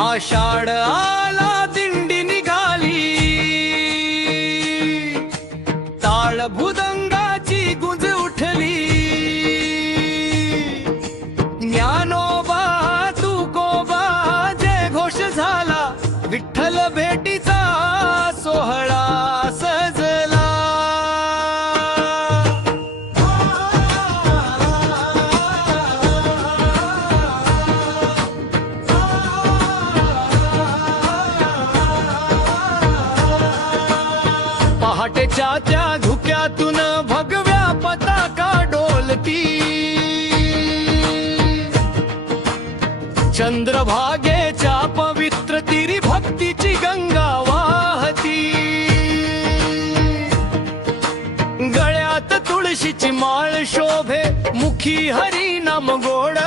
आषाढ आला दिंडी निघाली, ताळ भुदंगाची गुंज उठली। ज्ञानोबा तुकोबा जय घोष झाला, विठ्ठल भेटीचा सोहळा सजला। पहाटेच्या त्या धुक्यातून भगव्या पताका डोलती, चंद्रभागेच्या पवित्र तीरी भक्तीची गंगा वाहती। गळ्यात तुळशीची माळ शोभे, मुखी हरिनाम गोड,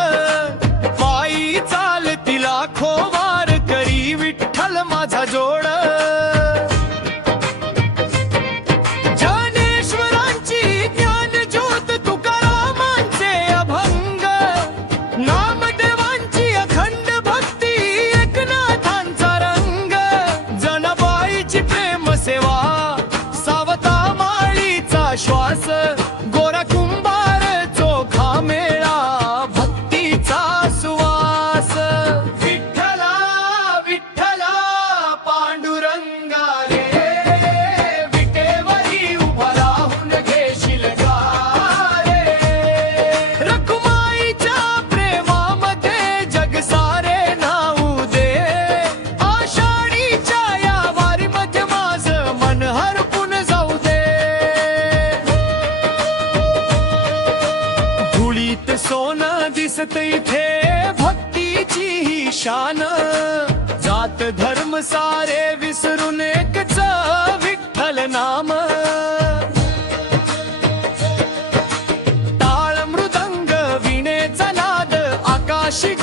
पायी चालती लाखो वारकरी, विठ्ठल माझा जोड। श्वास गोरा कुंभार चोखा मेळा, भक्तीचा सुवास। विठ्ठला विठ्ठला पांडुरंगा रे, विटेवरी उभा राहून घेशील रे। रखुमाईच्या प्रेमामध्ये जग सारे नाऊ दे, आषाढीच्या या वारीमध्ये माझं मन हरपून जाऊ दे। सोनं दिसत इथे भक्तीची ही शान, जात धर्म सारे विसरून एकच विठ्ठल नाम। टाळ मृदंग वीणेचा नाद आकाशी